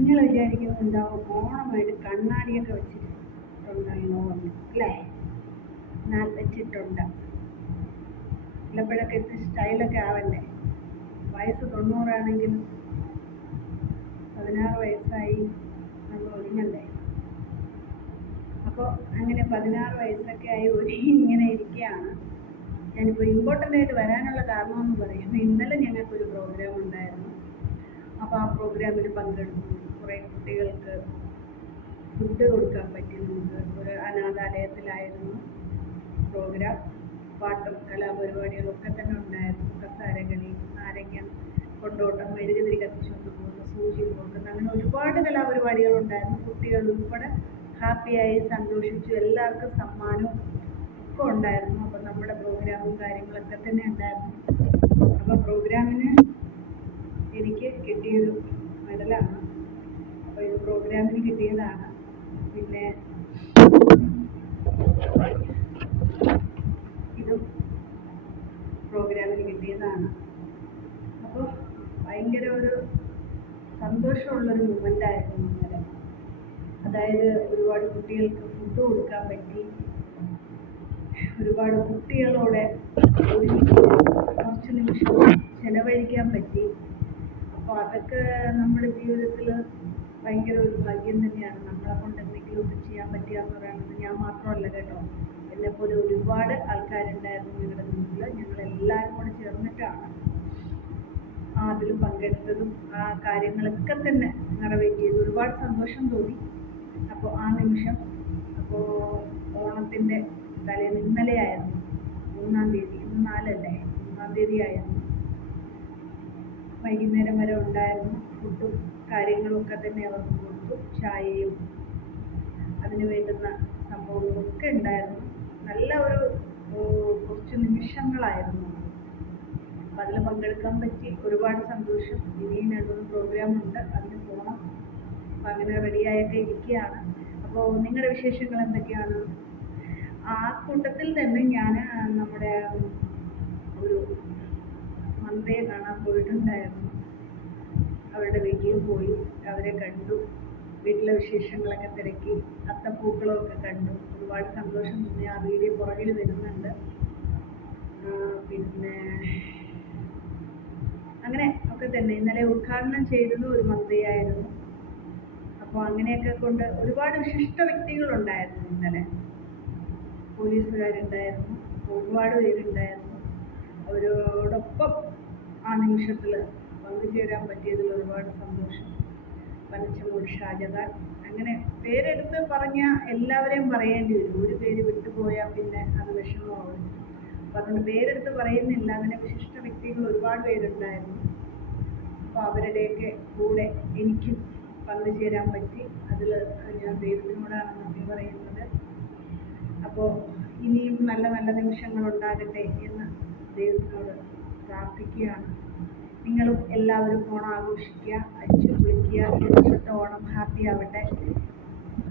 നിങ്ങൾ വിചാരിക്കുന്നുണ്ടാവും ഓണമായിട്ട് കണ്ണാടിയൊക്കെ വെച്ചിട്ടുണ്ടല്ലോ എന്ന് അല്ലേ? ഞാൻ വെച്ചിട്ടുണ്ട്. ചിലപ്പോഴൊക്കെ ഇത് സ്റ്റൈലൊക്കെ ആവല്ലേ വയസ്സ് തൊണ്ണൂറാണെങ്കിലും പതിനാറ് വയസ്സായി നമ്മൾ ഒരുങ്ങണ്ടേ അപ്പോൾ അങ്ങനെ പതിനാറ് വയസ്സൊക്കെ ആയി ഒരുങ്ങി ഇങ്ങനെ ഇരിക്കുകയാണ്. ഞാനിപ്പോൾ ഇമ്പോർട്ടന്റ് ആയിട്ട് വരാനുള്ള കാരണമെന്ന് പറയുന്നത് ഇന്നലെ ഞങ്ങൾക്കൊരു പ്രോഗ്രാം ഉണ്ടായിരുന്നു. അപ്പോൾ ആ പ്രോഗ്രാമിൽ പങ്കെടുത്തു കുറേ കുട്ടികൾക്ക് ഫുഡ് കൊടുക്കാൻ പറ്റി ഒരു അനാഥാലയത്തിലായിരുന്നു പ്രോഗ്രാം പാട്ടും കലാപരിപാടികളൊക്കെ തന്നെ ഉണ്ടായിരുന്നു. കസാരകളി നാരങ്ങ കൊണ്ടോട്ടം മെഴുകുതിരി കത്തിച്ചുകൊണ്ട് പോകുന്ന സൂചി കൊടുക്കുന്ന അങ്ങനെ ഒരുപാട് കലാപരിപാടികൾ ഉണ്ടായിരുന്നു. കുട്ടികൾ ഉൾപ്പെടെ ഹാപ്പിയായി സന്തോഷിച്ചു എല്ലാവർക്കും സമ്മാനവും ഒക്കെ ഉണ്ടായിരുന്നു. അപ്പോൾ നമ്മുടെ പ്രോഗ്രാമും കാര്യങ്ങളൊക്കെ തന്നെ ഉണ്ടായിരുന്നു. അപ്പോൾ പ്രോഗ്രാമിന് എനിക്ക് കിട്ടിയൊരു മെഡലാണ്. അപ്പോൾ ഇത് പ്രോഗ്രാമിന് കിട്ടിയതാണ്. പിന്നെ ഇതും പ്രോഗ്രാമിന് കിട്ടിയതാണ്. അപ്പോൾ ഭയങ്കര ഒരു സന്തോഷമുള്ളൊരു മൂമെന്റ് ആയിരുന്നു ഇന്നലെ. അതായത് ഒരുപാട് കുട്ടികൾക്ക് ഫുഡ് കൊടുക്കാൻ പറ്റി. ഒരുപാട് കുട്ടികളോടെ ഒരുമിച്ച് കുറച്ച് നിമിഷം ചെലവഴിക്കാൻ പറ്റി. അപ്പോൾ അതൊക്കെ നമ്മുടെ ജീവിതത്തിൽ ഭയങ്കര ഒരു ഭാഗ്യം തന്നെയാണ്. നമ്മളെ കൊണ്ട് എന്തെങ്കിലും ഒക്കെ ചെയ്യാൻ പറ്റുക പറയുന്നത് ഞാൻ മാത്രമല്ല കേട്ടോ. എന്നെപ്പോലെ ഒരുപാട് ആൾക്കാരുണ്ടായിരുന്നു ഇവിടെ മുന്നിൽ ഞങ്ങൾ എല്ലാവരും കൂടെ ചേർന്നിട്ടാണ് അതിൽ പങ്കെടുത്തതും ആ കാര്യങ്ങളൊക്കെ തന്നെ നിറവേറ്റിയത് ഒരുപാട് സന്തോഷം തോന്നി. അപ്പോൾ ആ നിമിഷം അപ്പോൾ ഓണത്തിന്റെ തലേന്ന് ഇന്നലെയായിരുന്നു. മൂന്നാം തീയതി ഇന്ന് നാലല്ലേ? മൂന്നാം തീയതി ആയിരുന്നു വൈകുന്നേരം വരെ ഉണ്ടായിരുന്നു. ഫുഡും കാര്യങ്ങളും ഒക്കെ തന്നെ അവർക്ക് കൊടുത്തു. ചായയും അതിന് വേണ്ടുന്ന സംഭവങ്ങളൊക്കെ ഉണ്ടായിരുന്നു. നല്ല ഒരു കുറച്ച് നിമിഷങ്ങളായിരുന്നു. അപ്പം അതിൽ പങ്കെടുക്കാൻ പറ്റി. ഒരുപാട് സന്തോഷം. ഇനിയും രണ്ട് മൂന്ന് പ്രോഗ്രാം ഉണ്ട്. അതിന് പോകണം അപ്പം അങ്ങനെ റെഡിയായൊക്കെ ഇരിക്കുകയാണ്. അപ്പോൾ നിങ്ങളുടെ വിശേഷങ്ങൾ എന്തൊക്കെയാണ്? ആ കൂട്ടത്തിൽ തന്നെ ഞാൻ നമ്മുടെ ഒരു മന്ത്രിയെ കാണാൻ പോയിട്ടുണ്ടായിരുന്നു. അവരുടെ വീട്ടിൽ പോയി അവരെ കണ്ടു. വീട്ടിലെ വിശേഷങ്ങളൊക്കെ തിരക്കി. അത്തപ്പൂക്കളമൊക്കെ കണ്ടു. ഒരുപാട് സന്തോഷം തോന്നി. ആ വീഡിയോ പുറകിൽ വരുന്നുണ്ട്. പിന്നെ അങ്ങനെ ഒക്കെ തന്നെ. ഇന്നലെ ഉദ്ഘാടനം ചെയ്തത് ഒരു മന്ത്രിയായിരുന്നു. അപ്പോൾ അങ്ങനെയൊക്കെ കൊണ്ട് ഒരുപാട് വിശിഷ്ട വ്യക്തികളുണ്ടായിരുന്നു ഇന്നലെ. പോലീസുകാരുണ്ടായിരുന്നു. ഒരുപാട് പേരുണ്ടായിരുന്നു. അവരോടൊപ്പം ആ നിമിഷത്തിൽ പങ്കുചേരാൻ പറ്റിയതിൽ ഒരുപാട് സന്തോഷം. പനച്ചമൂട് ഷാജഹാൻ. അങ്ങനെ പേരെടുത്ത് പറഞ്ഞ എല്ലാവരെയും പറയേണ്ടി വരും. ഒരു പേര് വിട്ടുപോയാൽ പിന്നെ അത് വിഷമമാവും അപ്പം അതുകൊണ്ട് പേരെടുത്ത് പറയുന്നില്ല. അങ്ങനെ വിശിഷ്ട വ്യക്തികൾ ഒരുപാട് പേരുണ്ടായിരുന്നു. അപ്പോൾ അവരുടെയൊക്കെ കൂടെ എനിക്കും പങ്കുചേരാൻ പറ്റി. അതിൽ ഞാൻ ദൈവത്തിനോടാണ് നന്ദി പറയുന്നത്. അപ്പോൾ ഇനിയും നല്ല നല്ല നിമിഷങ്ങൾ ഉണ്ടാകട്ടെ എന്ന് ദൈവത്തിനോട് പ്രാർത്ഥിക്കുകയാണ്. നിങ്ങളും എല്ലാവരും ഓണം ആഘോഷിക്കുക അടിച്ചു പൊളിക്കുക ഈ വർഷത്തെ ഓണം ഹാപ്പി ആവട്ടെ